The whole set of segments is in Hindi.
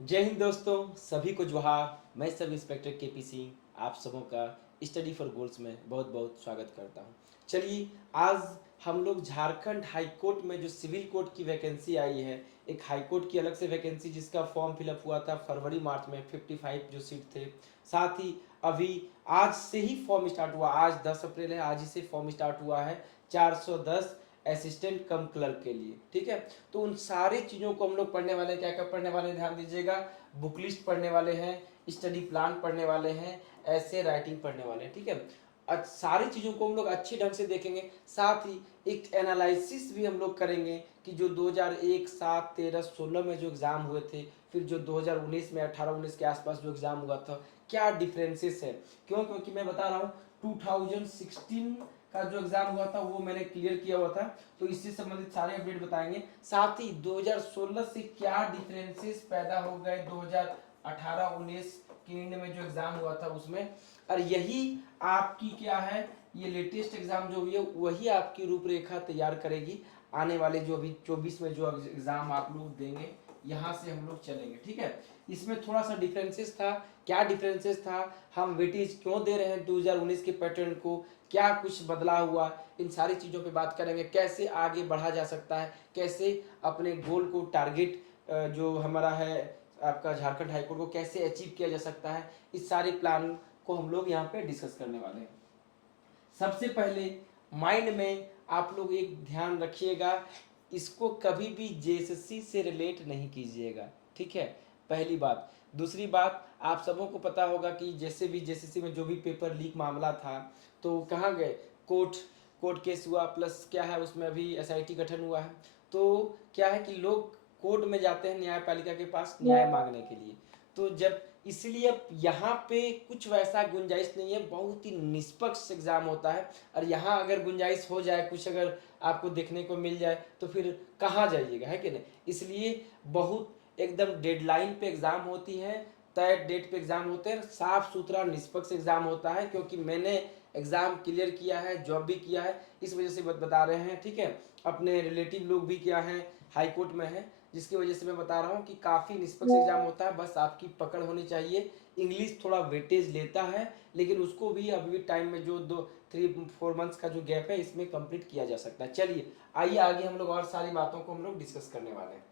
जय हिंद दोस्तों, सभी को जोहार। मैं सब इंस्पेक्टर केपी सिंह आप सबों का स्टडी फॉर गोल्स में बहुत बहुत स्वागत करता हूं। चलिए, आज हम लोग झारखंड हाई कोर्ट में जो सिविल कोर्ट की वैकेंसी आई है, एक हाई कोर्ट की अलग से वैकेंसी जिसका फॉर्म फिलअप हुआ था फरवरी मार्च में, 55 जो सीट थे। साथ ही अभी आज से ही फॉर्म स्टार्ट हुआ, आज 10 अप्रैल है, आज ही से फॉर्म स्टार्ट हुआ है 410 असिस्टेंट कम क्लर्क के लिए। ठीक है, तो उन सारी चीज़ों को हम लोग पढ़ने वाले हैं। क्या क्या पढ़ने वाले हैं, ध्यान दीजिएगा। बुक लिस्ट पढ़ने वाले हैं, स्टडी प्लान पढ़ने वाले हैं, ऐसे राइटिंग पढ़ने वाले हैं। ठीक है, सारी चीज़ों को हम लोग अच्छे ढंग से देखेंगे। साथ ही एक एनालिसिस भी हम लोग करेंगे कि जो 2001, 7, 13, 16 में जो एग्ज़ाम हुए थे, फिर जो 2019 में 18, 19 के आसपास जो एग्ज़ाम हुआ था, क्या डिफरेंसेस है। क्यों? क्योंकि मैं बता रहा हूँ 2016 का जो एग्ज़ाम हुआ था वो मैंने क्लियर किया हुआ था, तो इससे संबंधित सारे अपडेट बताएंगे। साथ ही 2016 से क्या डिफरेंसेस पैदा हो गए 2018-19 के एंड में जो एग्जाम हुआ था उसमें, और यही आपकी क्या है, ये लेटेस्ट एग्जाम जो हुई है वही आपकी रूपरेखा तैयार करेगी आने वाले जो अभी 24 में जो एग्जाम आप लोग देंगे, यहाँ से हम लोग चलेंगे। ठीक है, इसमें थोड़ा सा डिफरेंसेस था। क्या डिफरेंसेस था, हम वेटेज क्यों दे रहे हैं 2019 के पैटर्न को, क्या कुछ बदलाव हुआ, इन सारी चीज़ों पे बात करेंगे। कैसे आगे बढ़ा जा सकता है, कैसे अपने गोल को टारगेट जो हमारा है आपका झारखंड हाईकोर्ट को कैसे अचीव किया जा सकता है, इस सारे प्लान को हम लोग यहाँ पे डिस्कस करने वाले हैं। सबसे पहले माइंड में आप लोग एक ध्यान रखिएगा, इसको कभी भी जेएसएससी से रिलेट नहीं कीजिएगा। ठीक है, पहली बात। दूसरी बात, आप सबों को पता होगा कि जैसे भी जेएसएससी में जो भी पेपर लीक मामला था, तो कहाँ गए, कोर्ट कोर्ट केस हुआ, प्लस क्या है उसमें अभी एसआईटी गठन हुआ है। तो क्या है कि लोग कोर्ट में जाते हैं न्यायपालिका के पास न्याय मांगने के लिए। तो जब इसलिए अब यहाँ पे कुछ वैसा गुंजाइश नहीं है, बहुत ही निष्पक्ष एग्जाम होता है। और यहाँ अगर गुंजाइश हो जाए, कुछ अगर आपको देखने को मिल जाए तो फिर कहाँ जाइएगा, है कि नहीं। इसलिए बहुत एकदम डेडलाइन पे एग्जाम होती है, तय डेट पे एग्जाम होते हैं, साफ सुथरा निष्पक्ष एग्जाम होता है। क्योंकि मैंने एग्जाम क्लियर किया है, जॉब भी किया है, इस वजह से बता रहे हैं। ठीक है, अपने रिलेटिव लोग भी क्या हैं, हाई कोर्ट में है, जिसकी वजह से मैं बता रहा हूँ कि काफ़ी निष्पक्ष एग्जाम होता है। बस आपकी पकड़ होनी चाहिए। इंग्लिश थोड़ा वेटेज लेता है, लेकिन उसको भी अभी टाइम में जो 3-4 मंथ्स का जो गैप है इसमें कंप्लीट किया जा सकता है। चलिए आइए आगे हम लोग और सारी बातों को हम लोग डिस्कस करने वाले हैं।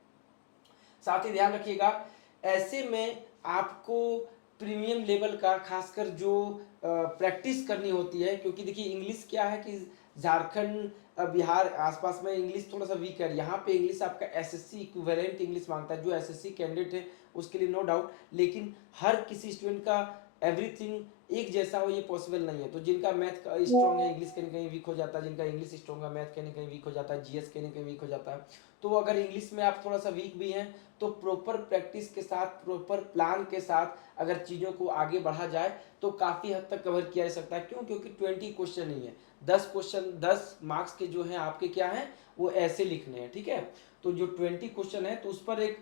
साथ ही ध्यान रखिएगा, ऐसे में आपको प्रीमियम लेवल का खासकर जो प्रैक्टिस करनी होती है। क्योंकि देखिए इंग्लिश क्या है कि झारखंड बिहार आसपास में इंग्लिश थोड़ा सा वीक है। यहाँ पे इंग्लिश आपका एसएससी इक्विवेलेंट इंग्लिश मांगता है, जो एसएससी कैंडिडेट है उसके लिए नो डाउट। लेकिन हर किसी स्टूडेंट का एवरीथिंग एक जैसा हो ये पॉसिबल नहीं है। तो जिनका मैथ स्ट्रॉन्ग है, इंग्लिश कहीं ना कहीं वीक हो जाता है, जिनका इंग्लिश स्ट्रॉन्ग है, मैथ कहीं ना कहीं वीक हो जाता है, जीएस कहीं ना कहीं वीक हो जाता है। तो अगर इंग्लिश में आप थोड़ा सा वीक भी हैं, तो प्रॉपर प्रैक्टिस के साथ, प्रॉपर प्लान के साथ अगर चीज़ों को आगे बढ़ा जाए तो काफ़ी हद तक कवर किया जा सकता है। क्यों? क्योंकि 20 क्वेश्चन नहीं है, 10 क्वेश्चन, 10 मार्क्स के जो हैं आपके क्या हैं, वो ऐसे लिखने हैं। ठीक है, तो जो 20 क्वेश्चन है तो उस पर एक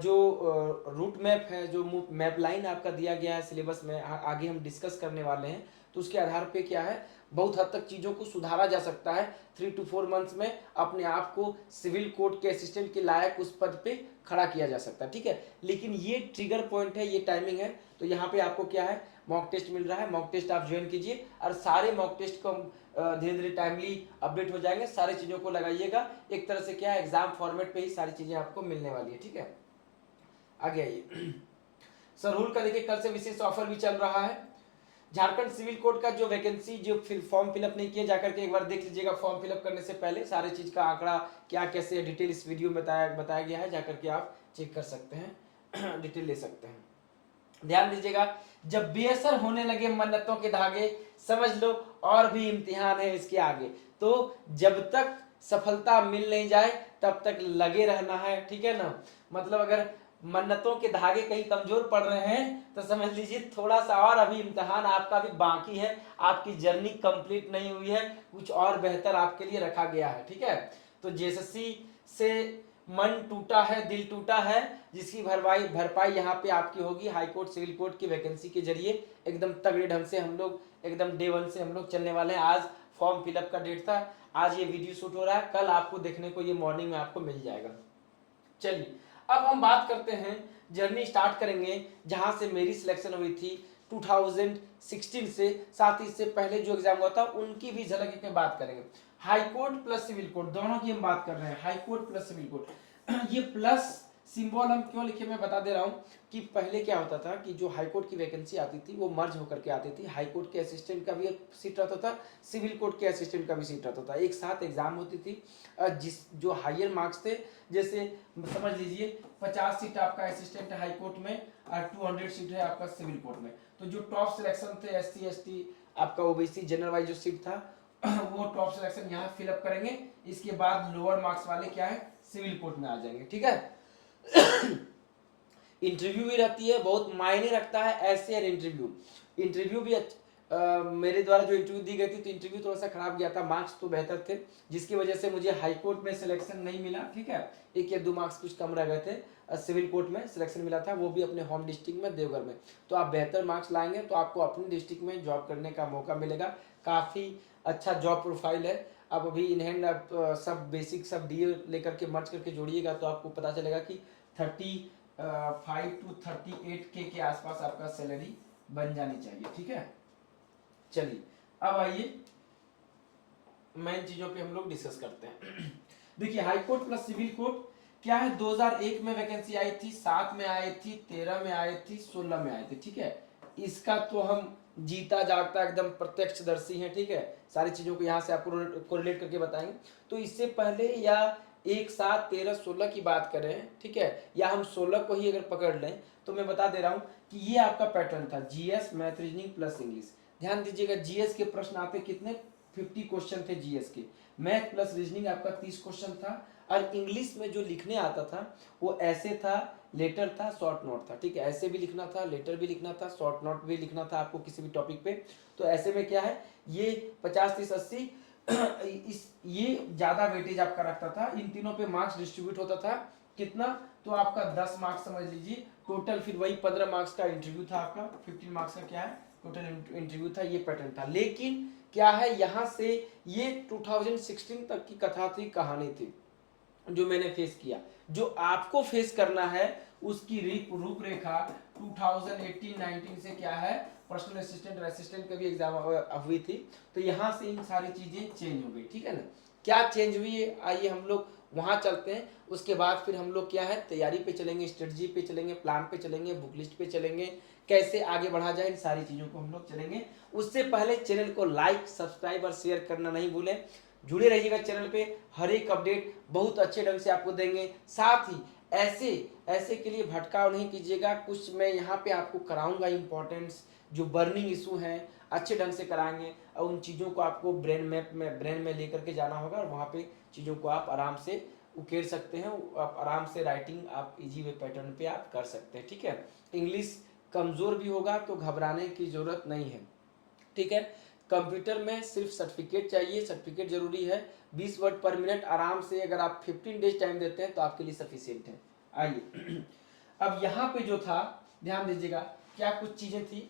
जो रूट मैप है, जो मैप लाइन आपका दिया गया है सिलेबस में, आगे हम डिस्कस करने वाले हैं। तो उसके आधार पे क्या है, बहुत हद तक चीज़ों को सुधारा जा सकता है। 3 to 4 मंथ्स में अपने आप को सिविल कोर्ट के असिस्टेंट के लायक उस पद पे खड़ा किया जा सकता है। ठीक है, लेकिन ये ट्रिगर पॉइंट है, ये टाइमिंग है। तो यहाँ पे आपको क्या है, मॉक टेस्ट मिल रहा है, मॉक टेस्ट आप ज्वाइन कीजिए। और सारे मॉक टेस्ट को हम धीरे धीरे टाइमली अपडेट हो जाएंगे, सारी चीज़ों को लगाइएगा। एक तरह से क्या है, एग्जाम फॉर्मेट पे ही सारी चीज़ें आपको मिलने वाली है। ठीक है, आगे आइए। सरहुल का देखिए कल से विशेष ऑफर भी चल रहा है। झारखंड सिविल कोर्ट का जो वैकेंसी जो फॉर्म फिलअप नहीं किया, जाकर के एक बार देख लीजिएगा। फॉर्म फिलअप करने से पहले सारे चीज का आंकड़ा क्या कैसे डिटेल इस वीडियो में बताया गया है, जाकर के आप चेक कर सकते हैं, डिटेल ले सकते हैं। ध्यान दीजिएगा, जब बेअसर होने लगे मन्नतों के धागे, समझ लो और भी इम्तिहान है इसके आगे। तो जब तक सफलता मिल नहीं जाए तब तक लगे रहना है। ठीक है ना, मतलब अगर मन्नतों के धागे कहीं कमजोर पड़ रहे हैं तो समझ लीजिए थोड़ा सा और अभी इम्तिहान आपका भी बाकी है, आपकी जर्नी कंप्लीट नहीं हुई है, कुछ और बेहतर आपके लिए रखा गया है। ठीक है, तो जेएसएससी से मन टूटा है, दिल टूटा है, जिसकी भरपाई यहाँ पे आपकी होगी हाई कोर्ट सिविल कोर्ट की वैकेंसी के जरिए। एकदम तगड़े ढंग से हम लोग एकदम डे 1 से हम लोग चलने वाले हैं। आज फॉर्म फिलअप का डेट था, आज ये वीडियो शूट हो रहा है, कल आपको देखने को ये मॉर्निंग में आपको मिल जाएगा। चलिए अब हम बात करते हैं, जर्नी स्टार्ट करेंगे जहां से मेरी सिलेक्शन हुई थी 2016 से, साथ ही इससे पहले जो एग्जाम हुआ था उनकी भी झलक की बात करेंगे। High court plus civil court दोनों की हम बात कर रहे हैं, high court plus civil court. ये प्लस सिंबल हम क्यों लिखे मैं बता दे रहा हूँ कि पहले क्या होता था कि जो हाई कोर्ट की वैकेंसी आती थी वो मर्ज होकर के आती थी। हाई कोर्ट के असिस्टेंट का भी एक सीट रहता था, सिविल कोर्ट के असिस्टेंट का भी सीट रहता था, एक साथ एग्जाम होती थी। जिस जो हायर मार्क्स थे, जैसे समझ लीजिए 50 सीट आपका असिस्टेंट हाई कोर्ट में और 200 सीट है आपका सिविल कोर्ट में, तो जो टॉप सिलेक्शन थे SC ST आपका OBC जनरल वाइज जो सीट था वो टॉप सिलेक्शन यहाँ फिलअप करेंगे। इसके बाद लोअर मार्क्स वाले क्या है सिविल कोर्ट में आ जाएंगे, ठीक है। इंटरव्यू भी रहती है, बहुत मायने रखता है ऐसे इंटरव्यू। इंटरव्यू भी मेरे द्वारा जो इंटरव्यू दी गई थी तो इंटरव्यू थोड़ा सा खराब गया था, मार्क्स तो बेहतर थे, जिसकी वजह से मुझे हाई कोर्ट में सिलेक्शन नहीं मिला, ठीक है। 1 या 2 मार्क्स कुछ कम रह गए थे। सिविल कोर्ट में सिलेक्शन मिला था, वो भी अपने होम डिस्ट्रिक्ट में देवघर में। तो आप बेहतर मार्क्स लाएंगे तो आपको अपने डिस्ट्रिक्ट में जॉब करने का मौका मिलेगा। काफ़ी अच्छा जॉब प्रोफाइल है। अब अभी इन हैंड आप सब बेसिक सब DA लेकर के मर्ज करके जोड़िएगा तो आपको पता चलेगा कि 35 to 38K के आसपास आपका सैलरी बन जानी चाहिए, ठीक है। चलिए अब आइए मेन चीजों पे हम लोग डिस्कस करते हैं। देखिए high court plus civil court क्या है, 2001 में वैकेंसी आई थी, 7 में आई थी, 13 में आई थी, 16 में आई थी, ठीक है। इसका तो हम जीता जागता एकदम प्रत्यक्षदर्शी हैं, ठीक है। सारी चीजों को यहाँ से आपको कोरिलेट करके बताएंगे। तो इससे पहले या 1, 7, 13, 16 की बात करें, ठीक है, या हम 16 को ही अगर पकड़ लें तो मैं बता दे रहा हूँ कि ये आपका पैटर्न था, GS math reasoning plus English. ध्यान दीजिएगा GS के प्रश्न आते कितने, 50 क्वेश्चन थे GS के। मैथ प्लस रीजनिंग आपका 30 क्वेश्चन था। और इंग्लिश में जो लिखने आता था वो ऐसे था, लेटर था, शॉर्ट नोट था, ठीक है। ऐसे भी लिखना था, लेटर भी लिखना था, शॉर्ट नोट भी लिखना था आपको किसी भी टॉपिक पे। तो ऐसे में क्या है, ये 50, 30, 80 ये ज्यादा वेटेज आपका रखता था। इन तीनों पे मार्क्स डिस्ट्रीब्यूट होता था कितना, तो आपका 10 मार्क्स समझ लीजिए टोटल, फिर वही 15 मार्क्स का इंटरव्यू था आपका, 15 मार्क्स का क्या है टोटल इंटरव्यू था। ये पैटर्न था। लेकिन क्या है यहाँ से ये 2016 तक की कथा थी, कहानी थी जो मैंने फेस किया। जो आपको फेस करना है उसकी रूपरेखा 2018-19 से क्या है, पर्सनल असिस्टेंट और असिस्टेंट का भी एग्जाम हुई थी। तो यहाँ से इन सारी चीजें चेंज हो गई, ठीक है ना। क्या चेंज हुई है आइए हम लोग वहां चलते हैं। उसके बाद फिर हम लोग क्या है तैयारी पे चलेंगे, स्ट्रेटजी पे चलेंगे, प्लान पे चलेंगे, बुक लिस्ट पे चलेंगे, कैसे आगे बढ़ा जाए, इन सारी चीजों को हम लोग चलेंगे। उससे पहले चैनल को लाइक, सब्सक्राइब और शेयर करना नहीं भूलें। जुड़े रहिएगा चैनल पे, हर एक अपडेट बहुत अच्छे ढंग से आपको देंगे। साथ ही ऐसे ऐसे के लिए भटकाव नहीं कीजिएगा, कुछ मैं यहाँ पे आपको कराऊंगा इंपॉर्टेंस जो बर्निंग इशू हैं अच्छे ढंग से कराएंगे, और उन चीज़ों को आपको ब्रेन में लेकर के जाना होगा, और वहाँ पे चीज़ों को आप आराम से उकेर सकते हैं। आप आराम से राइटिंग आप इजी वे पैटर्न पे आप कर सकते हैं, ठीक है। इंग्लिश कमज़ोर भी होगा तो घबराने की ज़रूरत नहीं है, ठीक है। कंप्यूटर में सिर्फ सर्टिफिकेट चाहिए, सर्टिफिकेट जरूरी है। 20 वर्ड पर मिनट आराम से अगर आप 15 डेज टाइम देते हैं तो आपके लिए सफिशियंट है। आइए अब यहाँ पे जो था ध्यान दीजिएगा, क्या कुछ चीजें थी।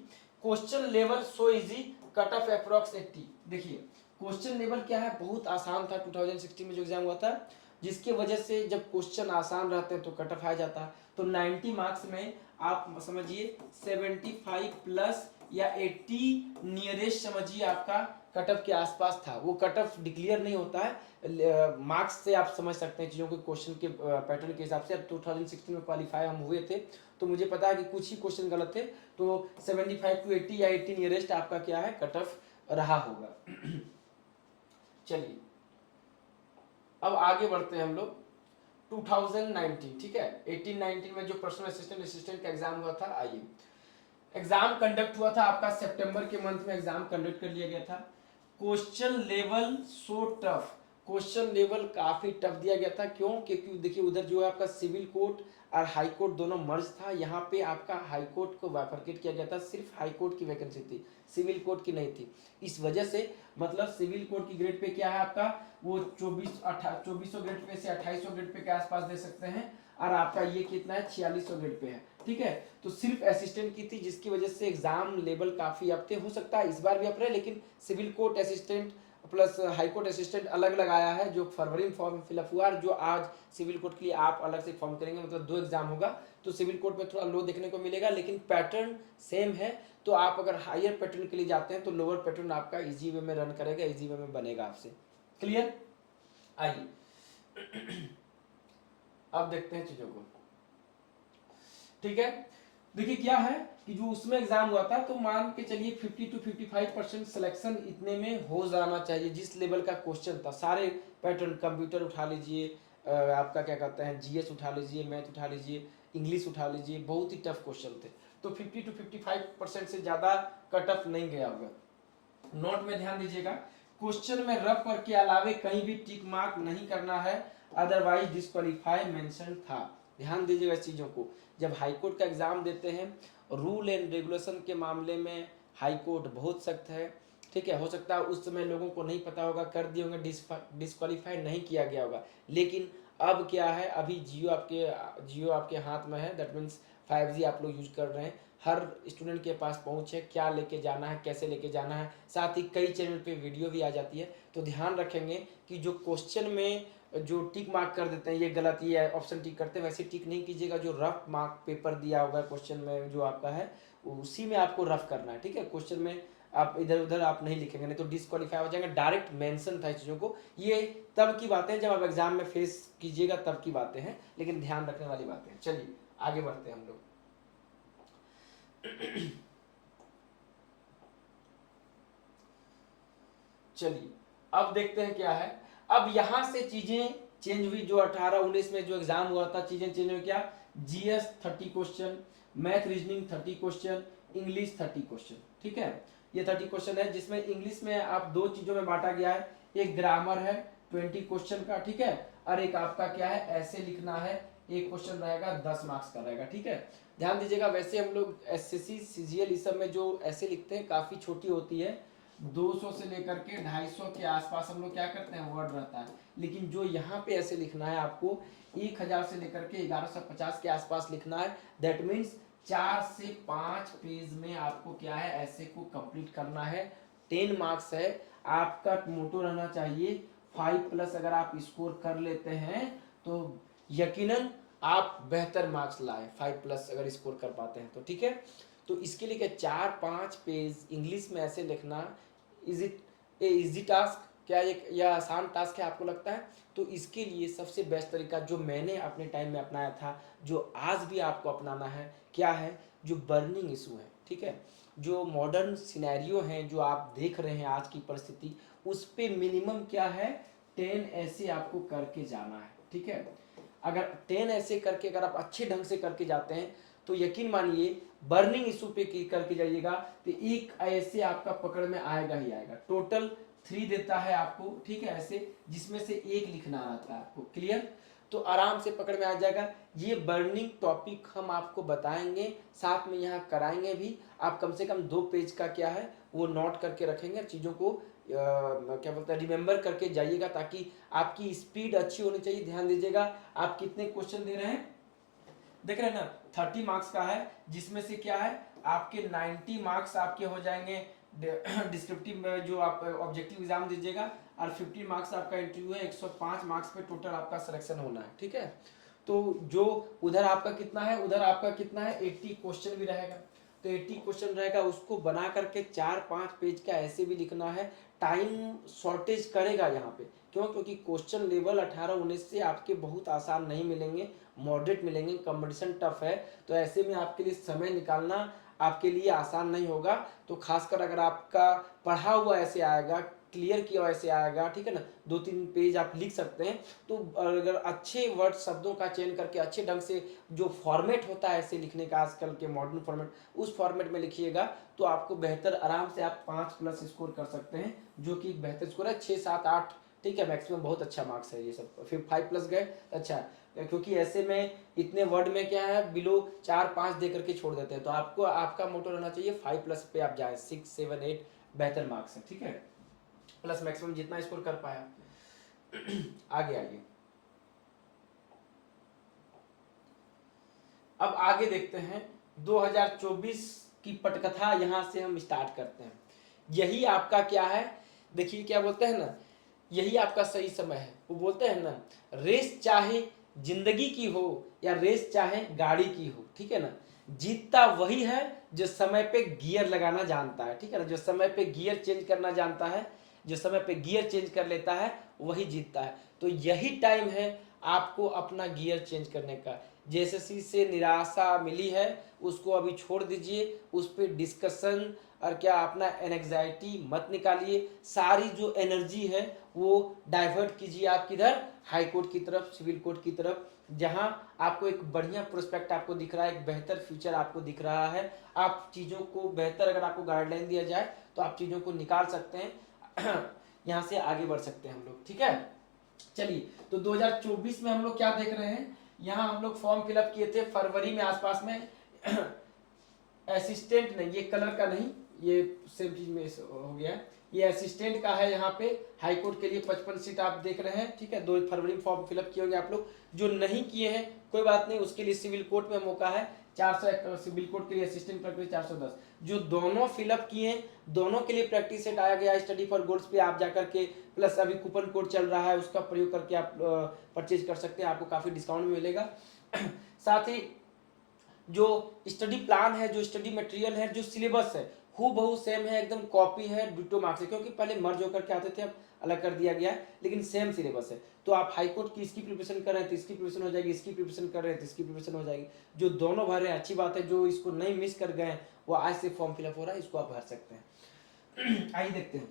Question level so easy, cut off approx 80। देखिए क्वेश्चन लेवल क्या है, बहुत आसान था 2016 में जो एग्जाम हुआ था, जिसकी वजह से जब क्वेश्चन आसान रहते हैं तो कट ऑफ आ जाता है। तो 90 मार्क्स में आप समझिए 75 प्लस या 80 नियरेस्ट समझिए आपका कट ऑफ के आसपास था। वो कट ऑफ डिक्लेयर नहीं होता है, मार्क्स से आप समझ सकते हैं चीज़ों के क्वेश्चन के पैटर्न के हिसाब से। अब 2016 में क्वालिफाई हम हुए थे तो मुझे पता है कि कुछ ही क्वेश्चन गलत थे, तो 75 to 80 या 80 नियरेस्ट आपका क्या है कट ऑफ रहा होगा। चलिए अब आगे बढ़ते हैं हम लोग 2019, ठीक है। 18-19 में जो पर्सनल असिस्टेंट का एग्जाम हुआ था, आइए एग्जाम कंडक्ट हुआ था आपका सितंबर के मंथ में एग्जाम कंडक्ट कर लिया गया था। Question level so tough, question level काफी टफ दिया गया था। क्यों, क्योंकि देखिए उधर जो है आपका सिविल कोर्ट और हाई कोर्ट दोनों मर्ज था, यहाँ पे आपका हाई कोर्ट को बाइफरकेट किया गया था, सिर्फ हाई कोर्ट की वैकेंसी थी, सिविल कोर्ट की नहीं थी। इस वजह से मतलब सिविल कोर्ट की ग्रेड पे क्या है आपका वो 2400 ग्रेड पे से 2800 ग्रेड पे के आसपास दे सकते हैं, और आपका ये कितना है 4600 ग्रेड पे है, ठीक है। तो सिर्फ असिस्टेंट की थी, जिसकी वजह से एग्जाम लेवल काफी अप थे। हो सकता है इस बार भी अप रहे, लेकिन civil court assistant plus high court assistant अलग अलग आया है, जो फरवरी में फॉर्म फिलअप हुआ, और जो आज सिविल कोर्ट के लिए आप अलग से फॉर्म करेंगे, मतलब 2 एग्जाम होगा। तो सिविल कोर्ट में थोड़ा लो देखने को मिलेगा, लेकिन पैटर्न सेम है। तो आप अगर हायर पैटर्न के लिए जाते हैं तो लोअर पैटर्न आपका इजी वे में रन करेगा, इजी वे में बनेगा आपसे। क्लियर? आइए अब देखते हैं चीजों को। ठीक है, देखिए क्या है कि जो उसमें एग्जाम हुआ था, तो मान के चलिए 50 to 55% सिलेक्शन इतने में हो जाना चाहिए, जिस लेवल का क्वेश्चन था। सारे पैटर्न, कंप्यूटर उठा लीजिए, आपका क्या कहते हैं जीएस उठा लीजिए, मैथ उठा लीजिए, इंग्लिश उठा लीजिए, बहुत ही टफ क्वेश्चन थे। तो 50 to 55% से ज्यादा कट ऑफ नहीं गया होगा। नोट में ध्यान दीजिएगा, क्वेश्चन में रफ वर्क के अलावे कहीं भी टिक मार्क नहीं करना है, अदरवाइज डिस्क्वालीफाई मेंशन था। ध्यान दीजिएगा इस चीजों को। जब हाई कोर्ट का एग्जाम देते हैं, रूल एंड रेगुलेशन के मामले में हाई कोर्ट बहुत सख्त है। ठीक है, हो सकता है उस समय लोगों को नहीं पता होगा, कर दिए होंगे, डिस्क्वालीफाई नहीं किया गया होगा। लेकिन अब क्या है, अभी जियो आपके हाथ में है, दैट मीन्स 5G आप लोग यूज कर रहे हैं, हर स्टूडेंट के पास पहुंच है, क्या लेके जाना है, कैसे लेके जाना है, साथ ही कई चैनल पे वीडियो भी आ जाती है। तो ध्यान रखेंगे कि जो क्वेश्चन में जो टिक मार्क कर देते हैं, ये गलत, ये ऑप्शन टिक करते हैं, वैसे टिक नहीं कीजिएगा। जो रफ मार्क पेपर दिया होगा क्वेश्चन में जो आपका है, उसी में आपको रफ करना है। ठीक है, क्वेश्चन में आप इधर उधर आप नहीं लिखेंगे, नहीं तो डिस्क्वालीफाई हो जाएंगे। डायरेक्ट मेंशन था इस चीज़ों को। ये तब की बातें जब आप एग्जाम में फेस कीजिएगा, तब की बातें हैं, लेकिन ध्यान रखने वाली बातें हैं। चलिए आगे बढ़ते हैं हम लोग। चलिए अब देखते हैं क्या है। अब यहां से चीजें चेंज हुई, जो 18-19 में जो एग्जाम हुआ था, चीजें चेंज हुई। क्या? GS 30 question, math reasoning 30 question, English 30 question. ठीक है, ये 30 क्वेश्चन है, जिसमें इंग्लिश में आप 2 चीजों में बांटा गया है। एक ग्रामर है 20 क्वेश्चन का, ठीक है, और एक आपका क्या है, ऐसे लिखना है, एक क्वेश्चन रहेगा 10 मार्क्स का रहेगा। ठीक है, ध्यान दीजिएगा। वैसे हम लोग एसएससी सीजीएल इस सब में जो ऐसे लिखते हैं, काफी छोटी होती है, 200 से लेकर के 250 के आसपास हम लोग क्या करते हैं, वर्ड रहता है। लेकिन जो यहाँ पे ऐसे लिखना है आपको, 1000 से लेकर के 1150 के आसपास लिखना है। दैट मीन्स 4 से 5 पेज में आपको क्या है, ऐसे को कंप्लीट करना है। 10 मार्क्स है। आपका मोटो रहना चाहिए 5+ अगर आप स्कोर कर लेते हैं तो यकीनन आप बेहतर मार्क्स लाए, 5+ अगर स्कोर कर पाते हैं तो। ठीक है, तो इसके लिए क्या, 4-5 पेज इंग्लिश में ऐसे लिखना, is it a easy task? क्या एक यह आसान टास्क है आपको लगता है? तो इसके लिए सबसे बेस्ट तरीका जो मैंने अपने टाइम में अपनाया था, जो आज भी आपको अपनाना है, क्या है, जो बर्निंग इशू है, ठीक है, जो मॉडर्न सिनेरियो हैं, जो आप देख रहे हैं आज की परिस्थिति, उस पे मिनिमम क्या है, 10 ऐसे आपको करके जाना है। ठीक है, अगर 10 ऐसे करके अगर आप अच्छे ढंग से करके जाते हैं, तो यकीन मानिए बर्निंग इशू पे करके जाइएगा, तो एक ऐसे आपका पकड़ में आएगा ही आएगा। टोटल 3 देता है आपको, ठीक है, ऐसे, जिसमें से एक लिखना आता है आपको। क्लियर? तो आराम से पकड़ में आ जाएगा। ये बर्निंग टॉपिक हम आपको बताएंगे, साथ में यहाँ कराएंगे भी। आप कम से कम 2 पेज का क्या है वो नोट करके रखेंगे, चीज़ों को क्या बोलते हैं, रिमेंबर करके जाइएगा, ताकि आपकी स्पीड अच्छी होनी चाहिए। ध्यान दीजिएगा, आप कितने क्वेश्चन दे रहे हैं, देख रहे हैं ना, 30 मार्क्स का है, जिसमें से क्या है, आपके 90 मार्क्स आपके हो जाएंगे डिस्क्रिप्टिव में, जो आप ऑब्जेक्टिव एग्जाम दीजिएगा, और 50 मार्क्स आपका इंटरव्यू है। 105 मार्क्स पे टोटल आपका सिलेक्शन होना है। ठीक है, तो जो उधर आपका कितना है, उधर आपका कितना है, 80 क्वेश्चन भी रहेगा। तो 80 क्वेश्चन रहेगा, उसको बना करके 4-5 पेज का ऐसे भी लिखना है। टाइम शॉर्टेज करेगा यहाँ पे, क्यों? क्योंकि क्वेश्चन लेवल 18-19 से आपके बहुत आसान नहीं मिलेंगे, मॉडरेट मिलेंगे, कंपटीशन टफ है। तो ऐसे में आपके लिए समय निकालना आपके लिए आसान नहीं होगा। तो खासकर अगर आपका पढ़ा हुआ ऐसे आएगा, क्लियर किया हुआ ऐसे आएगा, ठीक है ना, 2-3 पेज आप लिख सकते हैं। तो अगर अच्छे वर्ड शब्दों का चयन करके अच्छे ढंग से, जो फॉर्मेट होता है ऐसे लिखने का आजकल के मॉडर्न फॉर्मेट, उस फॉर्मेट में लिखिएगा, तो आपको बेहतर, आराम से आप 5+ स्कोर कर सकते हैं, जो कि बेहतर स्कोर है। 6-7-8, ठीक है, मैक्सिमम बहुत अच्छा मार्क्स है ये सब। फिर 5+ गए, अच्छा, क्योंकि ऐसे में इतने वर्ड में क्या है, बिलो 4-5 दे करके छोड़ देते हैं। तो आपको, आपका मोटो रहना चाहिए 5+ पे आप जाए, 6-7-8 बेहतर मार्क्स है। ठीक है, प्लस मैक्सिमम जितना स्कोर कर पाया। आगे आइए, अब आगे देखते हैं 2024 की पटकथा। यहां से हम स्टार्ट करते हैं। यही आपका क्या है, देखिए क्या बोलते हैं ना, यही आपका सही समय है। वो बोलते हैं ना, रेस चाहे जिंदगी की हो या रेस चाहे गाड़ी की हो, ठीक है ना, जीतता वही है जो समय पे गियर लगाना जानता है, ठीक है ना, जो समय पे गियर चेंज करना जानता है, जो समय पे गियर चेंज कर लेता है वही जीतता है। तो यही टाइम है आपको अपना गियर चेंज करने का। जेएसएससी से निराशा मिली है उसको अभी छोड़ दीजिए, उस पर डिस्कशन और क्या अपना एंग्जाइटी मत निकालिए, सारी जो एनर्जी है वो डाइवर्ट कीजिए आप किधर, हाई कोर्ट की तरफ, सिविल कोर्ट की तरफ, जहां आपको एक बढ़िया प्रोस्पेक्ट आपको दिख रहा है, एक बेहतर फ्यूचर आपको दिख रहा है। आप चीज़ों को बेहतर, अगर आपको गाइडलाइन दिया जाए तो आप चीज़ों को निकाल सकते हैं यहाँ से आगे बढ़ सकते हैं हम लोग, ठीक है। चलिए, तो 2024 में हम लोग क्या देख रहे हैं, यहाँ हम लोग फॉर्म फिलअप किए थे फरवरी में आसपास में असिस्टेंट नहीं, ये कलर का नहीं, ये सेम चीज में हो गया है, ये असिस्टेंट का है। यहाँ पे हाई कोर्ट के लिए 55 सीट आप देख रहे हैं, ठीक है। 2 फरवरी में फॉर्म फिलअप किए होंगे आप लोग, जो नहीं किए हैं कोई बात नहीं, उसके लिए सिविल कोर्ट में मौका है 400, सिविल कोर्ट के लिए असिस्टेंट क्लर्क के लिए 410। जो दोनों फिलअप किए हैं दोनों के लिए प्रैक्टिस सेट आया गया स्टडी फॉर गोल्स पे, आप जाकर के, प्लस अभी कूपन कोड चल रहा है उसका प्रयोग करके आप परचेज कर सकते हैं, आपको काफी डिस्काउंट मिलेगा। साथ ही जो स्टडी प्लान है, जो स्टडी मटेरियल है, जो सिलेबस है, हूबहू सेम है, एकदम कॉपी है, डिटो मार्क्स है, क्योंकि पहले मर्ज होकर के आते थे, अब अलग कर दिया गया है, लेकिन सेम सिलेबस है। तो आप हाई कोर्ट की इसकी प्रिपरेशन कर रहे हैं तो इसकी प्रिपरेशन हो जाएगी, इसकी प्रिपरेशन कर रहे हैं तो इसकी प्रिपरेशन हो जाएगी। जो दोनों भर रहे हैं अच्छी बात है, जो इसको नहीं मिस कर गए वो आज से फॉर्म फिलअप हो रहा है, इसको आप भर सकते हैं। आइए देखते हैं,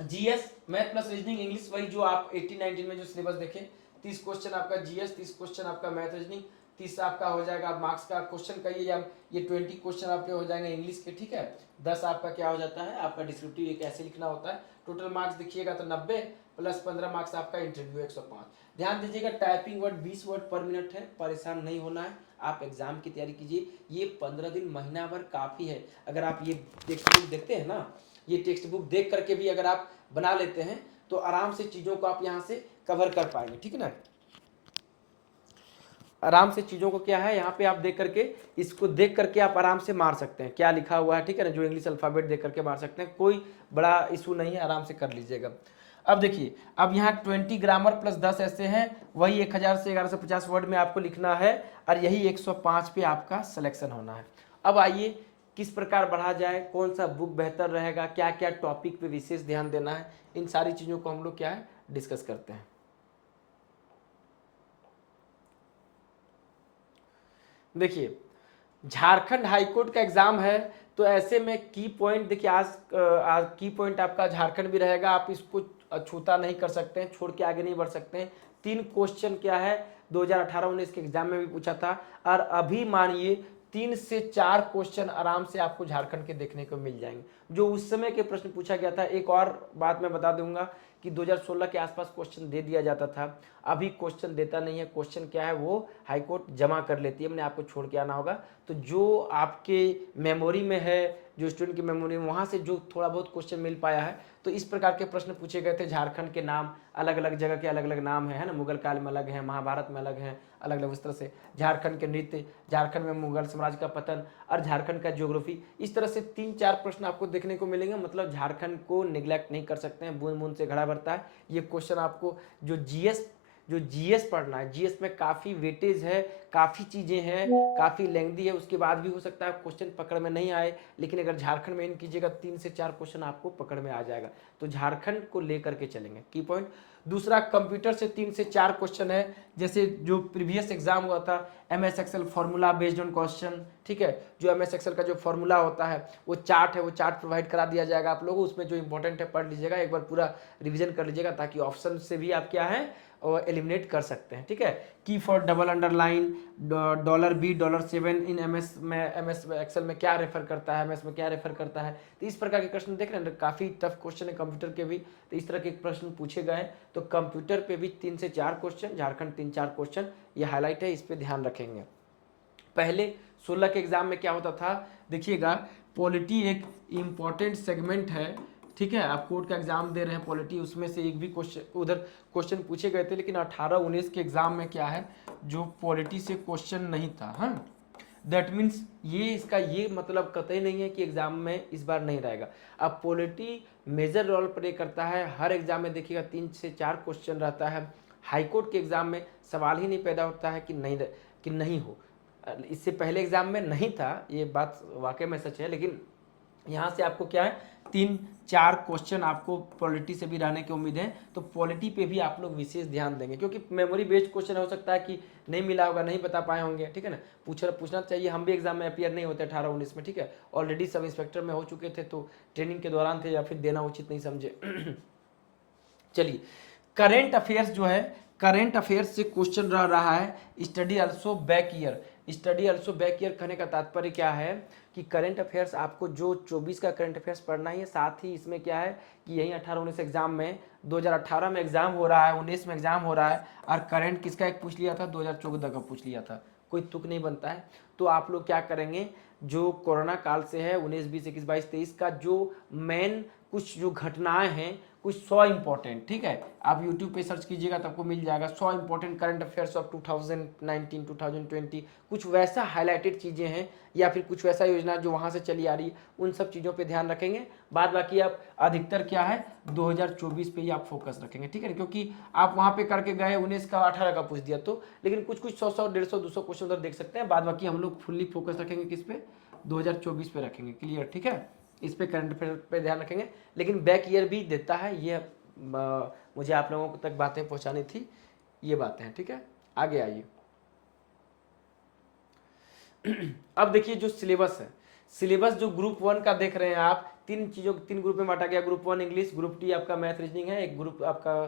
GS math plus reasoning English, वही जो आप 18-19 में जो सिलेबस देखें, 30 क्वेश्चन आपका जीएस, 30 क्वेश्चन आपका मैथ रीजनिंग, 30 आपका हो जाएगा मार्क्स का क्वेश्चन का ये 20 क्वेश्चन आपके हो जाएंगे इंग्लिश के, ठीक है। 10 आपका क्या हो जाता है, आपका डिस्क्रिप्टिव एक ऐसे लिखना होता है। टोटल मार्क्स देखिएगा तो 90 प्लस 15 मार्क्स आपका इंटरव्यू 105। ध्यान दीजिएगा टाइपिंग वर्ड 20 वर्ड पर मिनट है, परेशान नहीं होना है, आप एग्जाम की तैयारी कीजिए। ये 15 दिन महीना भर काफ़ी है। अगर आप ये टेक्स्ट बुक देखते हैं ना, ये टेक्स्ट बुक देख करके भी अगर आप बना लेते हैं तो आराम से चीज़ों को आप यहाँ से कवर कर पाएंगे, ठीक है ना। आराम से चीज़ों को क्या है यहाँ पे आप देख करके, इसको देख करके आप आराम से मार सकते हैं क्या लिखा हुआ है, ठीक है ना। जो इंग्लिश अल्फ़ाबेट देख करके मार सकते हैं, कोई बड़ा इशू नहीं है, आराम से कर लीजिएगा। अब देखिए, अब यहाँ 20 ग्रामर प्लस 10 ऐसे हैं, वही 1000 से 1150 वर्ड में आपको लिखना है, और यही 105 पे आपका सिलेक्शन होना है। अब आइए किस प्रकार बढ़ा जाए, कौन सा बुक बेहतर रहेगा, क्या क्या टॉपिक पे विशेष ध्यान देना है, इन सारी चीज़ों को हम लोग क्या है डिस्कस करते हैं। देखिए, झारखंड हाईकोर्ट का एग्जाम है, तो ऐसे में की पॉइंट देखिए, आज की पॉइंट आपका झारखंड भी रहेगा, आप इसको छूता नहीं कर सकते हैं, छोड़ के आगे नहीं बढ़ सकते हैं। 3 क्वेश्चन क्या है 2018-19 के एग्जाम में भी पूछा था, और अभी मानिए 3 से 4 क्वेश्चन आराम से आपको झारखंड के देखने को मिल जाएंगे, जो उस समय के प्रश्न पूछा गया था। एक और बात मैं बता दूंगा कि 2016 के आसपास क्वेश्चन दे दिया जाता था, अभी क्वेश्चन देता नहीं है। क्वेश्चन क्या है वो हाई कोर्ट जमा कर लेती है, मैंने आपको छोड़ के आना होगा। तो जो आपके मेमोरी में है, जो स्टूडेंट की मेमोरी में, वहाँ से जो थोड़ा बहुत क्वेश्चन मिल पाया है, तो इस प्रकार के प्रश्न पूछे गए थे। झारखंड के नाम, अलग अलग जगह के अलग अलग नाम है ना, मुगल काल में अलग है, महाभारत में अलग है, अलग अलग उस तरह से। झारखंड के नृत्य, झारखंड में मुगल साम्राज्य का पतन, और झारखंड का ज्योग्राफी, इस तरह से 3-4 प्रश्न आपको देखने को मिलेंगे। मतलब झारखंड को निगलेक्ट नहीं कर सकते हैं, बूंद बूंद से घड़ा भरता है। ये क्वेश्चन आपको जो जीएस पढ़ना है, जीएस में काफ़ी वेटेज है, काफ़ी चीज़ें हैं, काफ़ी लेंथी है, उसके बाद भी हो सकता है क्वेश्चन पकड़ में नहीं आए, लेकिन अगर झारखंड में इन कीजिएगा 3 से 4 क्वेश्चन आपको पकड़ में आ जाएगा। तो झारखंड को लेकर के चलेंगे, की पॉइंट। दूसरा, कंप्यूटर से 3 से 4 क्वेश्चन है, जैसे जो प्रीवियस एग्जाम हुआ था MS Excel formula based on question, ठीक है। जो MS एक्सेल का जो फॉर्मूला होता है, वो चार्ट है, वो चार्ट प्रोवाइड करा दिया जाएगा आप लोगों को, उसमें जो इंपॉर्टेंट है पढ़ लीजिएगा, एक बार पूरा रिविजन कर लीजिएगा, ताकि ऑप्शन से भी आप क्या है एलिमिनेट कर सकते हैं, ठीक है। Key for double underline, $B $7 in MS Excel में क्या रेफर करता है, MS में क्या रेफर करता है। तो इस प्रकार के क्वेश्चन देख रहे हैं, काफ़ी टफ क्वेश्चन है कंप्यूटर के भी, तो इस तरह के प्रश्न पूछे गए हैं। तो कंप्यूटर पे भी 3 से 4 क्वेश्चन, झारखंड 3-4 क्वेश्चन, ये हाईलाइट है, इस पर ध्यान रखेंगे। पहले 16 के एग्जाम में क्या होता था, देखिएगा, पॉलिटी एक इम्पॉर्टेंट सेगमेंट है, ठीक है। आप कोर्ट का एग्जाम दे रहे हैं पॉलिटी, उसमें से एक भी क्वेश्चन उधर क्वेश्चन पूछे गए थे, लेकिन 18-19 के एग्जाम में क्या है, जो पॉलिटी से क्वेश्चन नहीं था। हाँ, दैट मीन्स ये इसका ये मतलब कतई नहीं है कि एग्जाम में इस बार नहीं रहेगा। अब पॉलिटी मेजर रोल प्ले करता है हर एग्जाम में, देखिएगा 3 से 4 क्वेश्चन रहता है। हाईकोर्ट के एग्जाम में सवाल ही नहीं पैदा होता है कि नहीं हो। इससे पहले एग्जाम में नहीं था, ये बात वाकई में सच है, लेकिन यहाँ से आपको क्या है 3-4 क्वेश्चन आपको पॉलिटी से भी रहने की उम्मीद है। तो पॉलिटी पे भी आप लोग विशेष ध्यान देंगे, क्योंकि मेमोरी बेस्ड क्वेश्चन हो सकता है कि नहीं मिला होगा, नहीं बता पाए होंगे, ठीक है ना। पूछना चाहिए। हम भी एग्जाम में अपियर नहीं होते 18-19 में, ठीक है, ऑलरेडी सब इंस्पेक्टर में हो चुके थे, तो ट्रेनिंग के दौरान थे या फिर देना उचित नहीं समझे। चलिए, करेंट अफेयर्स जो है, करेंट अफेयर्स से क्वेश्चन रह रहा है study also back year. Study also back year कहने का तात्पर्य क्या है कि करंट अफेयर्स आपको जो 24 का करंट अफेयर्स पढ़ना ही है, साथ ही इसमें क्या है कि यही 18-19 एग्जाम में 2018 में एग्जाम हो रहा है, 19 में एग्जाम हो रहा है, और करंट किसका एक पूछ लिया था 2014 का पूछ लिया था, कोई तुक नहीं बनता है। तो आप लोग क्या करेंगे, जो कोरोना काल से है 19, 20, 21, 22, 23 का जो मेन कुछ जो घटनाएं हैं, कुछ 100 इंपॉर्टेंट, ठीक है, आप यूट्यूब पे सर्च कीजिएगा तो आपको मिल जाएगा 100 इंपॉर्टेंट करंट अफेयर्स ऑफ 2019 2020, कुछ वैसा हाईलाइटेड चीज़ें हैं या फिर कुछ वैसा योजना जो वहाँ से चली आ रही है, उन सब चीज़ों पे ध्यान रखेंगे। बाद बाकी आप अधिकतर क्या है 2024 पे ही आप फोकस रखेंगे, ठीक है, क्योंकि आप वहाँ पे करके गए 19 का 18 का पूछ दिया तो, लेकिन कुछ 100, 150, 200 क्वेश्चन उधर देख सकते हैं। बाद बाकी हम लोग फुल्ली फोकस रखेंगे किस पे, 2024 पे रखेंगे। क्लियर, ठीक है, इस पे करंट अफेयर पे ध्यान रखेंगे, लेकिन बैक ईयर भी देता है। ये मुझे आप लोगों तक बातें पहुंचानी थी, ये बातें हैं, ठीक है। आगे आइए। अब देखिए जो सिलेबस है, सिलेबस जो ग्रुप 1 का देख रहे हैं आप, 3 ग्रुप में बांटा गया, ग्रुप 1 इंग्लिश, ग्रुप 2 आपका मैथ रीजनिंग है, एक ग्रुप आपका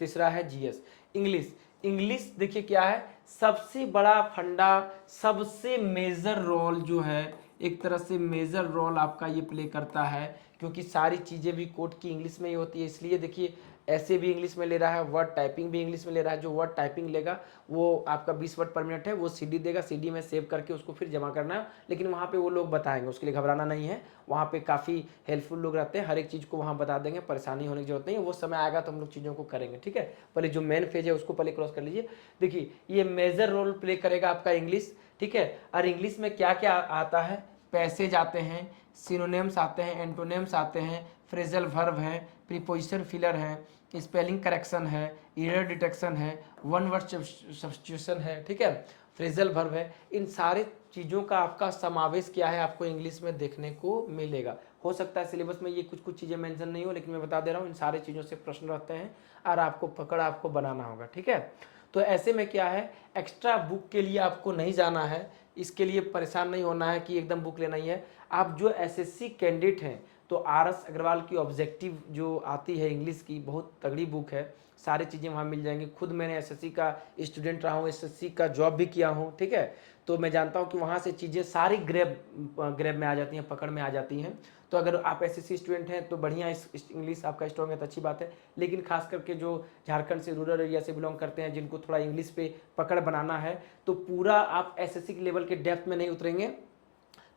तीसरा है जीएस। इंग्लिश, इंग्लिश देखिए क्या है, सबसे बड़ा फंडा, सबसे मेजर रोल जो है, एक तरह से मेजर रोल आपका ये प्ले करता है, क्योंकि सारी चीज़ें भी कोड की इंग्लिश में ही होती है। इसलिए देखिए ऐसे भी इंग्लिश में ले रहा है, वर्ड टाइपिंग भी इंग्लिश में ले रहा है। जो वर्ड टाइपिंग लेगा वो आपका 20 वर्ड पर मिनट है, वो सीडी देगा, सीडी में सेव करके उसको फिर जमा करना है, लेकिन वहाँ पे वो लोग बताएंगे, उसके लिए घबराना नहीं है। वहाँ पे काफ़ी हेल्पफुल लोग रहते हैं, हर एक चीज़ को वहाँ बता देंगे, परेशानी होने की जरूरत नहीं है। वो समय आएगा तो हम लोग चीज़ों को करेंगे, ठीक है। पहले जो मेन फेज है उसको पहले क्रॉस कर लीजिए। देखिए ये मेजर रोल प्ले करेगा आपका इंग्लिश, ठीक है। और इंग्लिश में क्या क्या आता है, पैसेज आते हैं, सिनोनिम्स आते हैं, एंटोनिम्स आते हैं, फ्रेजल वर्ब है, प्रीपोजिशन फिलर है, स्पेलिंग करेक्शन है, एरर डिटेक्शन है, वन वर्ड सब्स्टिट्यूशन है, ठीक है, फ्रेजल वर्ब है। इन सारे चीज़ों का आपका समावेश क्या है आपको इंग्लिश में देखने को मिलेगा। हो सकता है सिलेबस में ये कुछ चीज़ें मेंशन नहीं हो, लेकिन मैं बता दे रहा हूँ इन सारी चीज़ों से प्रश्न रहते हैं और आपको पकड़ आपको बनाना होगा, ठीक है। तो ऐसे में क्या है, एक्स्ट्रा बुक के लिए आपको नहीं जाना है, इसके लिए परेशान नहीं होना है कि एकदम बुक लेना ही है। आप जो एसएससी कैंडिडेट हैं तो आर.एस. अग्रवाल की ऑब्जेक्टिव जो आती है इंग्लिश की, बहुत तगड़ी बुक है, सारी चीज़ें वहाँ मिल जाएंगी। खुद मैंने एसएससी का स्टूडेंट रहा हूँ, एसएससी का जॉब भी किया हूँ, ठीक है, तो मैं जानता हूँ कि वहाँ से चीज़ें सारी ग्रेब में आ जाती हैं, पकड़ में आ जाती हैं। तो अगर आप एसएससी स्टूडेंट हैं तो बढ़िया, इंग्लिश आपका स्ट्रॉन्ग है तो अच्छी बात है, लेकिन खास करके जो झारखंड से रूरल एरिया से बिलोंग करते हैं, जिनको थोड़ा इंग्लिश पे पकड़ बनाना है, तो पूरा आप एसएससी के लेवल के डेप्थ में नहीं उतरेंगे।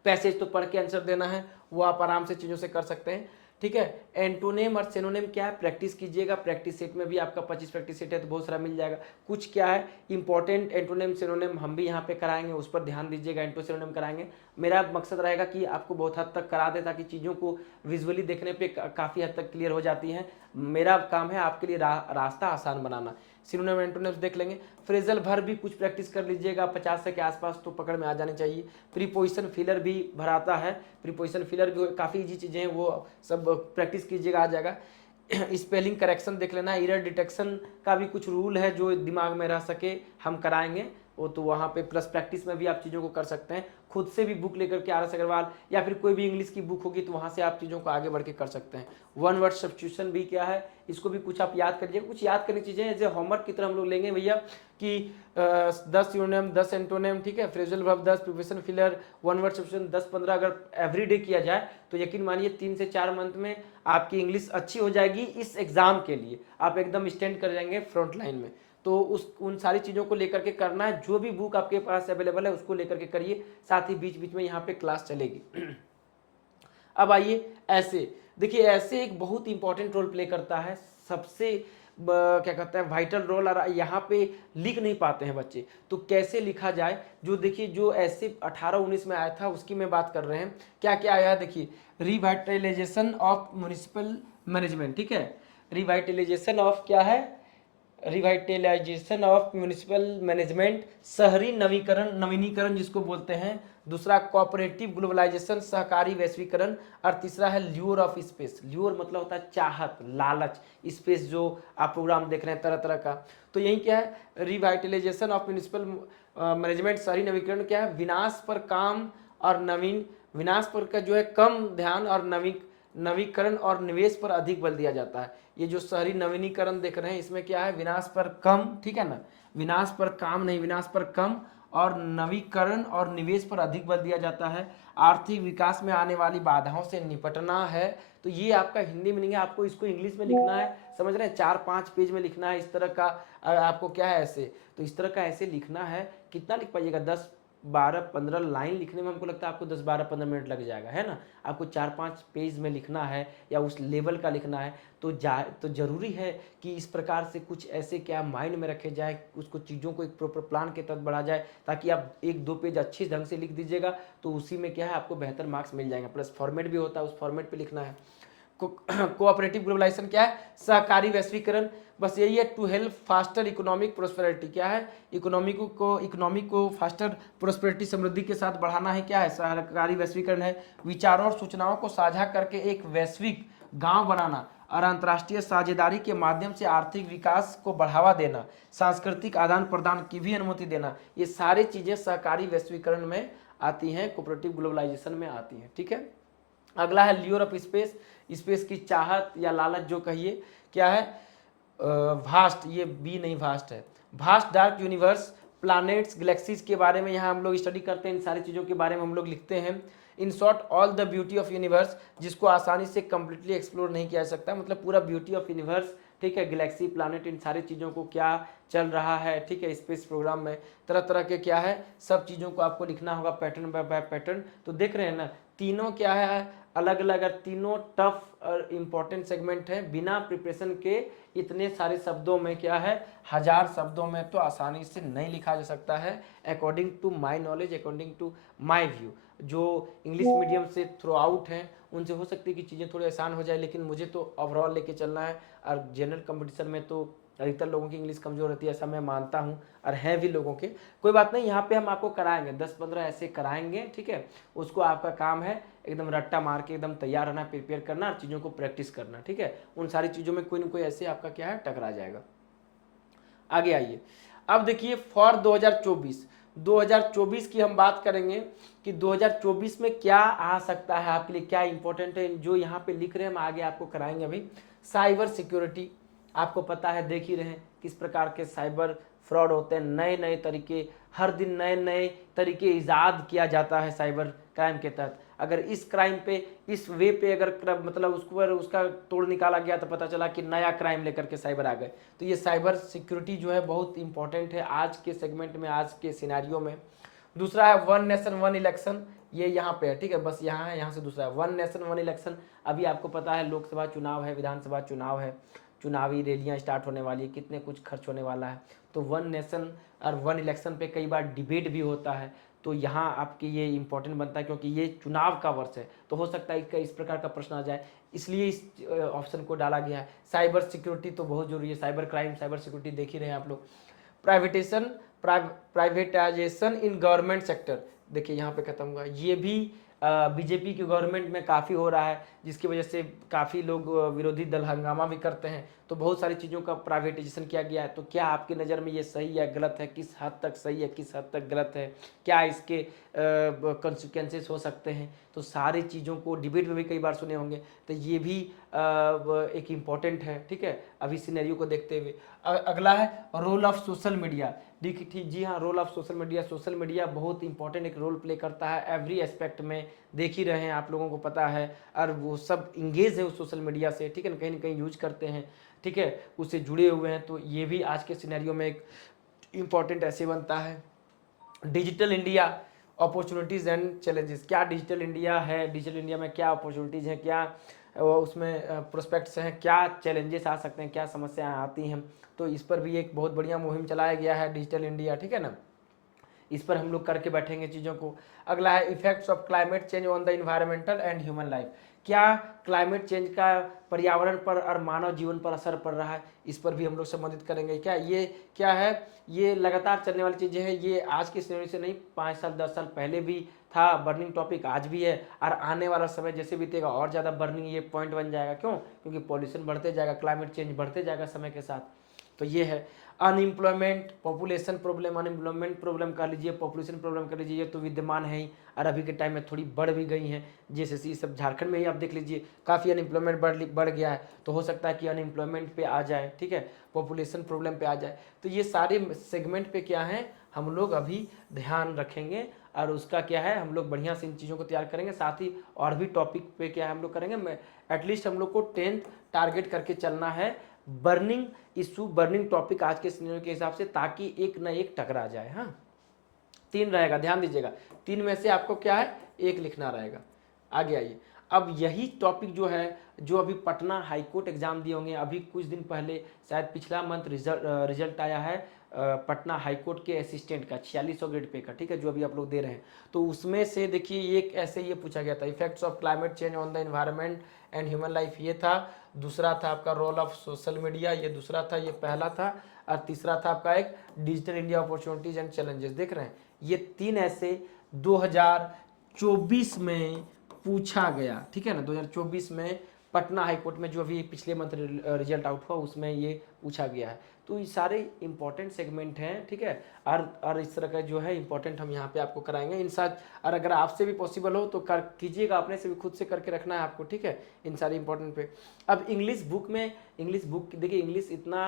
पैसेज तो पढ़ के आंसर देना है, वो आप आराम से चीज़ों से कर सकते हैं, ठीक है। एंटोनेम और सिनोनेम क्या है, प्रैक्टिस कीजिएगा, प्रैक्टिस सेट में भी आपका 25 प्रैक्टिस सेट है तो बहुत सारा मिल जाएगा। कुछ क्या है इंपॉर्टेंट एंटोनेम सिनोनेम हम भी यहाँ पे कराएंगे, उस पर ध्यान दीजिएगा, एंटो सिनोनेम कराएंगे। मेरा मकसद रहेगा कि आपको बहुत हद तक करा दे, ताकि चीज़ों को विजुअली देखने पे काफ़ी हद तक क्लियर हो जाती हैं। मेरा काम है आपके लिए रास्ता आसान बनाना। सिनोनिम एंटोनिम्स देख लेंगे। फ्रेजल भर भी कुछ प्रैक्टिस कर लीजिएगा, 50 से के आसपास तो पकड़ में आ जानी चाहिए। प्रीपोजिशन फिलर भी भराता है, प्रीपोजिशन फिलर भी काफ़ी इजी चीज़ें हैं, वो सब प्रैक्टिस कीजिएगा, आ जाएगा। स्पेलिंग करेक्शन देख लेना, एरर डिटेक्शन का भी कुछ रूल है जो दिमाग में रह सके, हम कराएंगे वो, तो वहाँ पे प्लस प्रैक्टिस में भी आप चीज़ों को कर सकते हैं। खुद से भी बुक लेकर के आर.एस. अग्रवाल या फिर कोई भी इंग्लिश की बुक होगी तो वहाँ से आप चीज़ों को आगे बढ़ के कर सकते हैं। वन वर्ड सब्स्टिट्यूशन भी क्या है, इसको भी कुछ आप याद करिए, कुछ याद करनी चीज़ें एज ए होमवर्क की तरह हम लोग लेंगे भैया, कि 10 यूनियम 10 एंटोनिम, ठीक है, phrasal verb 10, preposition filler, one word substitution 10-15 अगर एवरी डे किया जाए तो यकीन मानिए 3 से 4 मंथ में आपकी इंग्लिश अच्छी हो जाएगी। इस एग्जाम के लिए आप एकदम स्टैंड कर जाएंगे फ्रंट लाइन में। तो उन सारी चीज़ों को लेकर के करना है, जो भी बुक आपके पास अवेलेबल है उसको लेकर के करिए, साथ ही बीच बीच में यहाँ पे क्लास चलेगी। अब आइए ऐसे, देखिए ऐसे एक बहुत इंपॉर्टेंट रोल प्ले करता है, सबसे क्या कहते हैं वाइटल रोल, और यहाँ पे लिख नहीं पाते हैं बच्चे, तो कैसे लिखा जाए। जो देखिए जो ऐसे 18-19 में आया था उसकी मैं बात कर रहे हैं। क्या क्या आया देखिए, रिवाइटलाइजेशन ऑफ म्यूनिसिपल मैनेजमेंट, ठीक है, रिवाइटलाइजेशन ऑफ क्या है, रिवाइटलाइजेशन ऑफ म्यूनिसिपल मैनेजमेंट, शहरी नवीकरण नवीनीकरण जिसको बोलते हैं। दूसरा कोऑपरेटिव ग्लोबलाइजेशन, सहकारी वैश्वीकरण। और तीसरा है ल्यूर ऑफ स्पेस। ल्यूर मतलब होता है चाहत, लालच, स्पेस जो आप प्रोग्राम देख रहे हैं तरह तरह का। तो यही क्या है, रिवाइटलाइजेशन ऑफ म्यूनिसिपल मैनेजमेंट, शहरी नवीकरण क्या है, विनाश पर काम और नवीन, विनाश पर का जो है कम ध्यान, और नवीकरण और निवेश पर अधिक बल दिया जाता है। ये जो शहरी नवीनीकरण देख रहे हैं इसमें क्या है, विनाश पर कम, ठीक है ना, विनाश पर काम नहीं, विनाश पर कम, और नवीकरण और निवेश पर अधिक बल दिया जाता है। आर्थिक विकास में आने वाली बाधाओं से निपटना है। तो ये आपका हिंदी मीनिंग है, आपको इसको इंग्लिश में लिखना है, समझ रहे हैं, 4-5 पेज में लिखना है इस तरह का। आपको क्या है ऐसे, तो इस तरह का ऐसे लिखना है। कितना लिख पाइएगा, 10-12-15 लाइन लिखने में हमको लगता है आपको 10-12-15 मिनट लग जाएगा, है ना। आपको 4-5 पेज में लिखना है या उस लेवल का लिखना है। तो ज़रूरी है कि इस प्रकार से कुछ ऐसे क्या माइंड में रखे जाए, उसको चीज़ों को एक प्रॉपर प्लान के तहत बढ़ा जाए, ताकि आप 1-2 पेज अच्छी ढंग से लिख दीजिएगा तो उसी में क्या है आपको बेहतर मार्क्स मिल जाएंगे। प्लस फॉर्मेट भी होता है, उस फॉर्मेट पे लिखना है। कोऑपरेटिव ग्लोबलाइजेशन क्या है, सहकारी वैश्वीकरण, बस यही है, to help faster economic prosperity, क्या है, इकोनॉमी को फास्टर प्रोस्पेरिटी, समृद्धि के साथ बढ़ाना है, क्या है, सहकारी वैश्वीकरण है। विचारों और सूचनाओं को साझा करके एक वैश्विक गांव बनाना और अंतर्राष्ट्रीय साझेदारी के माध्यम से आर्थिक विकास को बढ़ावा देना, सांस्कृतिक आदान प्रदान की भी अनुमति देना, ये सारी चीजें सहकारी वैश्वीकरण में आती हैं, कोऑपरेटिव ग्लोबलाइजेशन में आती हैं, ठीक है। अगला है ल्यूर ऑफ स्पेस, स्पेस की चाहत या लालच जो कहिए, क्या है, भास्ट, ये बी नहीं भास्ट है, vast dark universe, planets, galaxies के बारे में यहाँ हम लोग स्टडी करते हैं, इन सारी चीज़ों के बारे में हम लोग लिखते हैं। In short all the beauty of universe, जिसको आसानी से कंप्लीटली एक्सप्लोर नहीं किया जा सकता, मतलब पूरा ब्यूटी ऑफ यूनिवर्स, ठीक है, गैलेक्सी, प्लैनेट, इन सारी चीज़ों को क्या चल रहा है, ठीक है, स्पेस प्रोग्राम में तरह तरह के क्या है सब चीज़ों को आपको लिखना होगा पैटर्न बाय पैटर्न। तो देख रहे हैं ना, तीनों क्या है अलग अलग, तीनों टफ और इम्पोर्टेंट सेगमेंट है। बिना प्रिपरेशन के इतने सारे शब्दों में क्या है, 1000 शब्दों में तो आसानी से नहीं लिखा जा सकता है। According to my knowledge, according to my view, जो इंग्लिश मीडियम से थ्रू आउट हैं उनसे हो सकती है कि चीज़ें थोड़ी आसान हो जाए, लेकिन मुझे तो ओवरऑल लेके चलना है। और जनरल कंपटीशन में तो अधिकतर लोगों की इंग्लिश कमज़ोर रहती है, ऐसा मैं मानता हूँ, और हैं भी लोगों के। कोई बात नहीं, यहाँ पे हम आपको कराएंगे 10-15 ऐसे कराएंगे, ठीक है। उसको आपका काम है एकदम रट्टा मार के एकदम तैयार रहना, प्रिपेयर करना और चीज़ों को प्रैक्टिस करना, ठीक है। उन सारी चीज़ों में कोई ना कोई ऐसे आपका क्या है टकरा जाएगा। आगे आइए, अब देखिए फॉर 2024 की हम बात करेंगे कि 2024 में क्या आ सकता है आपके लिए, क्या इंपॉर्टेंट है, जो यहाँ पे लिख रहे हैं हम आगे आपको कराएंगे। अभी साइबर सिक्योरिटी, आपको पता है, देख ही रहे हैं किस प्रकार के साइबर फ्रॉड होते हैं, नए नए तरीके, हर दिन नए नए तरीके ईजाद किया जाता है साइबर क्राइम के तहत। अगर इस क्राइम पे, इस वे पे अगर मतलब उसको उसका तोड़ निकाला गया तो पता चला कि नया क्राइम लेकर के साइबर आ गए। तो ये साइबर सिक्योरिटी जो है बहुत इंपॉर्टेंट है आज के सेगमेंट में, आज के सिनेरियो में। दूसरा है वन नेशन वन इलेक्शन, ये यहाँ पे है, ठीक है, बस यहाँ है, यहाँ से दूसरा है वन नेशन वन इलेक्शन। अभी आपको पता है लोकसभा चुनाव है, विधानसभा चुनाव है, चुनावी रैलियाँ स्टार्ट होने वाली है, कितने कुछ खर्च होने वाला है। तो वन नेशन और वन इलेक्शन पे कई बार डिबेट भी होता है, तो यहाँ आपके ये इंपॉर्टेंट बनता है क्योंकि ये चुनाव का वर्ष है, तो हो सकता है इसका इस प्रकार का प्रश्न आ जाए, इसलिए इस ऑप्शन को डाला गया है। साइबर सिक्योरिटी तो बहुत जरूरी है, साइबर क्राइम, साइबर सिक्योरिटी देख ही रहे हैं आप लोग। प्राइवेटेशन, प्राइवेटाइजेशन इन गवर्नमेंट सेक्टर, देखिए यहाँ पे खत्म हुआ, ये भी बीजेपी की गवर्नमेंट में काफ़ी हो रहा है, जिसकी वजह से काफ़ी लोग विरोधी दल हंगामा भी करते हैं। तो बहुत सारी चीज़ों का प्राइवेटाइजेशन किया गया है, तो क्या आपकी नज़र में ये सही या गलत है, किस हद तक सही है, किस हद तक गलत है, क्या इसके कॉन्सिक्वेंसेस हो सकते हैं, तो सारी चीज़ों को डिबेट में भी कई बार सुने होंगे, तो ये भी एक इम्पॉर्टेंट है, ठीक है, अभी सिनेरियो को देखते हुए। अगला है रोल ऑफ सोशल मीडिया, ठीक जी हाँ, role of social media, social media बहुत इंपॉर्टेंट एक रोल प्ले करता है एवरी एस्पेक्ट में, देख ही रहे हैं आप लोगों को पता है, और वो सब इंगेज है उस सोशल मीडिया से, ठीक है ना कहीं यूज करते हैं, ठीक है, उससे जुड़े हुए हैं। तो ये भी आज के सिनेरियो में एक इम्पॉर्टेंट ऐसे बनता है। Digital India, opportunities and challenges, क्या डिजिटल इंडिया है, डिजिटल इंडिया में क्या अपॉर्चुनिटीज़ हैं, क्या उसमें प्रोस्पेक्ट्स हैं, क्या चैलेंजेस आ सकते हैं, क्या समस्याएं आती हैं, तो इस पर भी एक बहुत बढ़िया मुहिम चलाया गया है डिजिटल इंडिया, ठीक है ना। इस पर हम लोग करके बैठेंगे चीज़ों को। अगला है effects of climate change on the environmental and human life. क्या क्लाइमेट चेंज का पर्यावरण पर और मानव जीवन पर असर पड़ रहा है, इस पर भी हम लोग संबंधित करेंगे। क्या है, ये लगातार चलने वाली चीज़ें हैं, ये आज के सिनेरियो से नहीं, 5 साल 10 साल पहले भी था, बर्निंग टॉपिक आज भी है, और आने वाला समय जैसे बीतेगा और ज़्यादा बर्निंग ये पॉइंट बन जाएगा। क्यों? क्योंकि पॉल्यूशन बढ़ते जाएगा, क्लाइमेट चेंज बढ़ते जाएगा समय के साथ। तो ये है unemployment, population problem, unemployment problem कर लीजिए, पॉपुलेशन प्रॉब्लम कर लीजिए, ये तो विद्यमान है ही, और अभी के टाइम में थोड़ी बढ़ भी गई हैं। जैसे सब झारखंड में ही आप देख लीजिए, काफ़ी अनएम्प्लॉयमेंट बढ़ गया है, तो हो सकता है कि अनएम्प्लॉयमेंट पे आ जाए, ठीक है, पॉपुलेशन प्रॉब्लम पे आ जाए। तो ये सारे सेगमेंट पे क्या है, हम लोग अभी ध्यान रखेंगे, और उसका क्या है, हम लोग बढ़िया से इन चीज़ों को तैयार करेंगे। साथ ही और भी टॉपिक पे क्या है हम लोग करेंगे, एटलीस्ट हम लोग को 10th टारगेट करके चलना है, बर्निंग इशू, बर्निंग टॉपिक आज के सिनेरियो के हिसाब से, ताकि एक न एक टकरा जाए। हाँ, 3 रहेगा, ध्यान दीजिएगा, 3 में से आपको क्या है, एक लिखना रहेगा। आगे आइए, अब यही टॉपिक जो है, जो अभी पटना हाईकोर्ट एग्जाम दिए होंगे, अभी कुछ दिन पहले शायद पिछला मंथ रिजल्ट आया है पटना हाईकोर्ट के असिस्टेंट का 4600 ग्रेड पे का, ठीक है, जो अभी आप लोग दे रहे हैं। तो उसमें से देखिए एक ऐसे ये पूछा गया था, effects of climate change on the environment and human life, ये था। दूसरा था आपका रोल ऑफ सोशल मीडिया, ये दूसरा था, ये पहला था। और तीसरा था आपका एक digital India opportunities and challenges. देख रहे हैं, ये 3 ऐसे 2024 में पूछा गया, ठीक है ना। 2024 में पटना हाईकोर्ट में जो अभी पिछले मंथ रिजल्ट आउट हुआ, उसमें ये पूछा गया है। तो ये सारे इंपॉर्टेंट सेगमेंट हैं, ठीक है, और इस तरह का जो है इंपॉर्टेंट हम यहाँ पे आपको कराएंगे इन साथ। और अगर आपसे भी पॉसिबल हो तो कर कीजिएगा, अपने से भी खुद से करके रखना है आपको, ठीक है, इन सारे इंपॉर्टेंट पे। अब इंग्लिश बुक में, इंग्लिश बुक देखिए, इंग्लिश इतना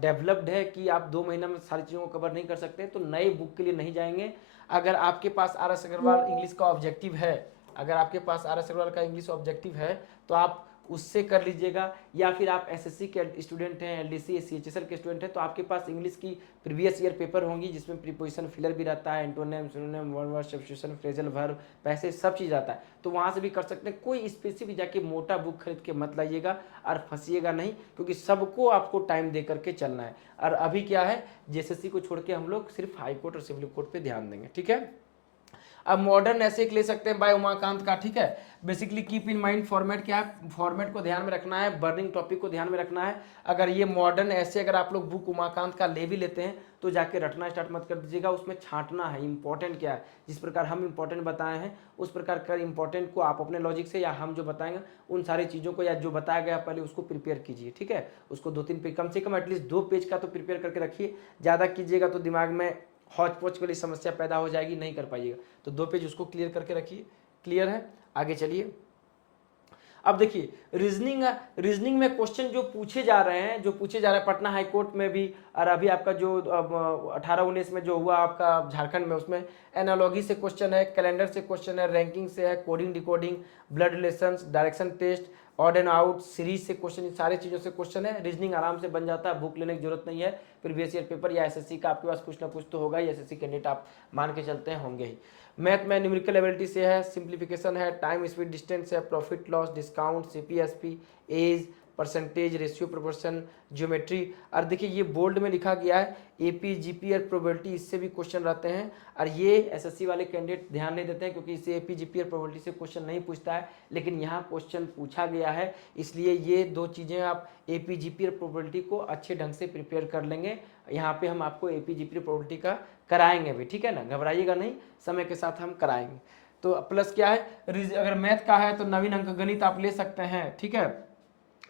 डेवलप्ड है कि आप 2 महीना में सारी चीज़ों को कवर नहीं कर सकते, तो नए बुक के लिए नहीं जाएंगे। अगर आपके पास आर एस अग्रवाल इंग्लिश का ऑब्जेक्टिव है, अगर आपके पास आर एस अग्रवाल का इंग्लिश ऑब्जेक्टिव है, तो आप उससे कर लीजिएगा। या फिर आप एसएससी के स्टूडेंट हैं, एलडीसी सीएचएसएल के स्टूडेंट हैं, तो आपके पास इंग्लिश की प्रीवियस ईयर पेपर होंगी, जिसमें प्रीपोजिशन फिलर भी रहता है, antonym, synonym, one word, substitution, phrasal verb, पैसे, सब चीज़ आता है, तो वहाँ से भी कर सकते हैं। कोई स्पेसिफिक जाके मोटा बुक खरीद के मत लाइएगा और फंसिएगा नहीं, क्योंकि सबको आपको टाइम दे करके चलना है। और अभी क्या है, जेएसएससी को छोड़ के हम लोग सिर्फ हाई कोर्ट और सिविल कोर्ट पे ध्यान देंगे, ठीक है। अब मॉडर्न ऐसे एक ले सकते हैं बाय उमाकांत का, ठीक है। Basically keep in mind format क्या है, फॉर्मेट को ध्यान में रखना है, बर्निंग टॉपिक को ध्यान में रखना है। अगर ये मॉडर्न ऐसे अगर आप लोग बुक उमाकांत का ले भी लेते हैं, तो जाके रटना स्टार्ट मत कर दीजिएगा, उसमें छांटना है इंपॉर्टेंट क्या है। जिस प्रकार हम इंपॉर्टेंट बताए हैं, उस प्रकार का इंपॉर्टेंट को आप अपने लॉजिक से, या हम जो बताएंगे उन सारी चीज़ों को, या जो बताया गया पहले उसको प्रिपेयर कीजिए, ठीक है। उसको 2-3 पेज, कम से कम एटलीस्ट 2 पेज का तो प्रिपेयर करके रखिए। ज़्यादा कीजिएगा तो दिमाग में हौच पौच वाली समस्या पैदा हो जाएगी, नहीं कर पाइएगा। तो 2 पेज उसको क्लियर करके रखिए। क्लियर है, आगे चलिए। अब देखिए, रीजनिंग में क्वेश्चन जो पूछे जा रहे हैं, पटना हाई कोर्ट में भी, और अभी आपका जो 18-19 में जो हुआ आपका झारखंड में, उसमें एनालॉगी से क्वेश्चन है, कैलेंडर से क्वेश्चन है, रैंकिंग से है, coding decoding, blood relations, direction test, odd and out, series से क्वेश्चन, सारी चीज़ों से क्वेश्चन है। रीजनिंग आराम से बन जाता है, बुक लेने की जरूरत नहीं है। प्रीवियस ईयर पेपर या एसएससी का आपके पास कुछ ना कुछ तो होगा ही, एसएससी कैंडिडेट आप मान के चलते हैं होंगे ही। मैथ में न्यूमेरिकल एबिलिटी से है, सिंप्लीफिकेशन है, टाइम स्पीड डिस्टेंस है, profit loss, discount, CPSP, age, percentage, ratio, proportion, geometry. और देखिए ये बोल्ड में लिखा गया है, एपी जीपी और प्रोबेबिलिटी, इससे भी क्वेश्चन रहते हैं। और ये एसएससी वाले कैंडिडेट ध्यान नहीं देते हैं, क्योंकि इससे एपी जीपी और प्रोबेबिलिटी से क्वेश्चन नहीं पूछता है, लेकिन यहाँ क्वेश्चन पूछा गया है, इसलिए ये 2 चीज़ें आप एपी जीपी और प्रोबेबिलिटी को अच्छे ढंग से प्रिपेयर कर लेंगे। यहाँ पे हम आपको एपी जीपी और प्रोबेबिलिटी का कराएंगे भी, ठीक है ना, घबराइएगा नहीं, समय के साथ हम कराएंगे। तो प्लस क्या है, अगर मैथ का है तो नवीन अंक गणित आप ले सकते हैं, ठीक है।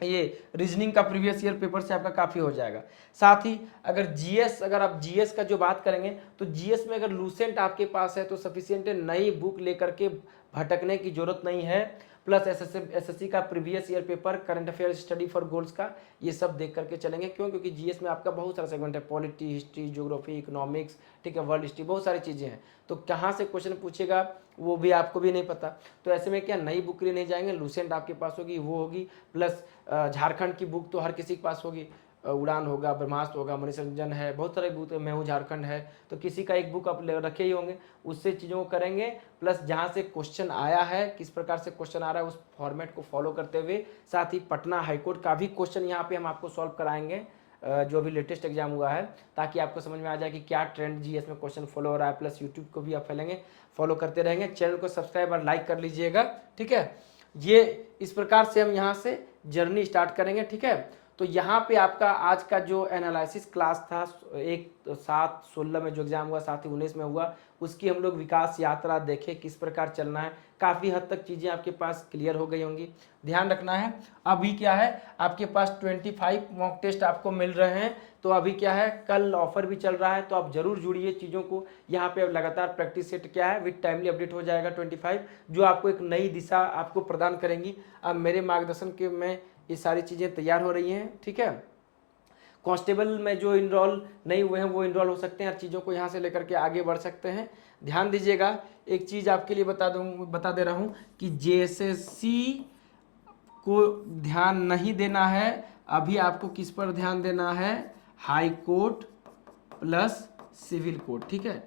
ये रीजनिंग का प्रीवियस ईयर पेपर से आपका काफ़ी हो जाएगा। साथ ही अगर जीएस, अगर आप जीएस का जो बात करेंगे, तो जीएस में अगर लूसेंट आपके पास है तो सफिशिएंट है, नई बुक लेकर के भटकने की जरूरत नहीं है। प्लस एसएससी का previous year paper, current affair study for goals का, ये सब देख करके चलेंगे। क्यों? क्योंकि जीएस में आपका बहुत सारा सेगमेंट है, पॉलिटी, हिस्ट्री, ज्योग्राफी, इकोनॉमिक्स, ठीक है, वर्ल्ड हिस्ट्री, बहुत सारी चीज़ें हैं। तो कहाँ से क्वेश्चन पूछेगा वो भी आपको भी नहीं पता। तो ऐसे में क्या, नई बुक के लिए नहीं जाएंगे, लूसेंट आपके पास होगी, वो होगी। प्लस झारखंड की बुक तो हर किसी के पास होगी, उड़ान होगा, ब्रह्मास्त्र होगा, मनीष रंजन है, बहुत सारे बुक, मैं हूँ झारखंड है, तो किसी का एक बुक आप रखे ही होंगे, उससे चीज़ों को करेंगे। प्लस जहाँ से क्वेश्चन आया है, किस प्रकार से क्वेश्चन आ रहा है, उस फॉर्मेट को फॉलो करते हुए, साथ ही पटना हाईकोर्ट का भी क्वेश्चन यहाँ पे हम आपको सॉल्व कराएंगे, जो भी लेटेस्ट एग्जाम हुआ है, ताकि आपको समझ में आ जाए कि क्या ट्रेंड जीएस में क्वेश्चन फॉलो हो रहा है। प्लस यूट्यूब को भी आप फॉलो करते रहेंगे, चैनल को सब्सक्राइब और लाइक कर लीजिएगा, ठीक है। ये इस प्रकार से हम यहाँ से जर्नी स्टार्ट करेंगे, ठीक है। तो यहाँ पे आपका आज का जो एनालिसिस क्लास था, 1/7/16 में जो एग्जाम हुआ, 7/19 में हुआ, उसकी हम लोग विकास यात्रा देखे, किस प्रकार चलना है। काफ़ी हद तक चीज़ें आपके पास क्लियर हो गई होंगी। ध्यान रखना है, अभी क्या है आपके पास 25 मॉक टेस्ट आपको मिल रहे हैं। तो अभी क्या है, कल ऑफर भी चल रहा है, तो आप जरूर जुड़िए चीज़ों को। यहाँ पे अब लगातार प्रैक्टिस सेट क्या है विद टाइमली अपडेट हो जाएगा 25, जो आपको एक नई दिशा आपको प्रदान करेंगी। अब मेरे मार्गदर्शन के में ये सारी चीज़ें तैयार हो रही हैं, ठीक है। कांस्टेबल में जो इनरोल नहीं हुए हैं वो इनरोल हो सकते हैं, हर चीज़ों को यहाँ से लेकर के आगे बढ़ सकते हैं। ध्यान दीजिएगा, एक चीज़ आपके लिए बता दे रहा हूँ कि जेएसएससी को ध्यान नहीं देना है, अभी आपको किस पर ध्यान देना है, high court plus civil court, ठीक है,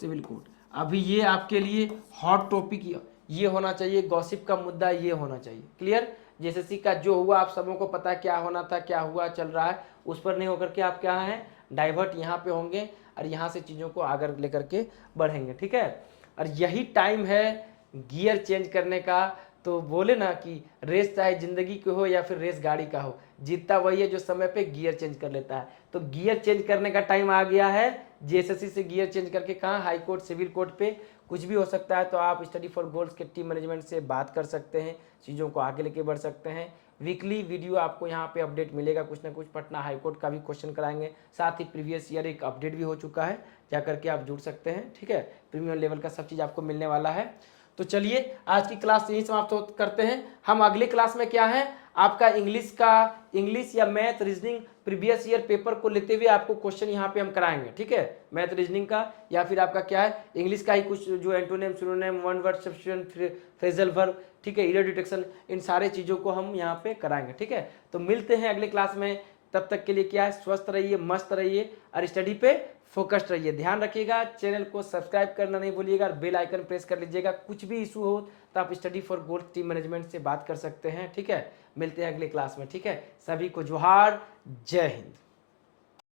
सिविल कोर्ट। अभी ये आपके लिए हॉट टॉपिक ये होना चाहिए, गॉसिप का मुद्दा ये होना चाहिए, क्लियर। जेएसएससी का जो हुआ आप सबों को पता क्या होना था, क्या हुआ चल रहा है, उस पर नहीं होकर के आप क्या हैं डाइवर्ट यहाँ पे होंगे और यहाँ से चीज़ों को आगे लेकर के बढ़ेंगे, ठीक है। और यही टाइम है गियर चेंज करने का। तो बोले ना कि रेस चाहे जिंदगी की हो या फिर रेस गाड़ी का हो, जीतता वही है जो समय पे गियर चेंज कर लेता है। तो गियर चेंज करने का टाइम आ गया है। जेएसएससी से गियर चेंज करके कहाँ, हाई कोर्ट सिविल कोर्ट पे कुछ भी हो सकता है। तो आप स्टडी फॉर गोल्स के टीम मैनेजमेंट से बात कर सकते हैं, चीज़ों को आगे लेके बढ़ सकते हैं। वीकली वीडियो आपको यहाँ पे अपडेट मिलेगा, कुछ ना कुछ पटना हाई कोर्ट का भी क्वेश्चन कराएंगे, साथ ही प्रीवियस ईयर एक अपडेट भी हो चुका है, जा करके आप जुड़ सकते हैं, ठीक है। प्रीमियम लेवल का सब चीज़ आपको मिलने वाला है। तो चलिए आज की क्लास यहीं समाप्त करते हैं। हम अगले क्लास में क्या है, आपका इंग्लिश या math reasoning previous year paper को लेते हुए आपको क्वेश्चन यहाँ पे हम कराएंगे, ठीक है। मैथ रीजनिंग का या फिर आपका क्या है इंग्लिश का ही कुछ जो antonym synonym one word substitution phrasal verb, ठीक है, एरर डिटेक्शन, इन सारे चीज़ों को हम यहाँ पे कराएंगे, ठीक है। तो मिलते हैं अगले क्लास में, तब तक के लिए क्या है, स्वस्थ रहिए, मस्त रहिए और स्टडी पे फोकस्ड रहिए। ध्यान रखिएगा, चैनल को सब्सक्राइब करना नहीं भूलिएगा और बेल आइकन प्रेस कर लीजिएगा। कुछ भी इशू हो तो आप study for goals team management से बात कर सकते हैं, ठीक है। मिलते हैं अगले क्लास में, ठीक है। सभी को जोहार, जय हिंद।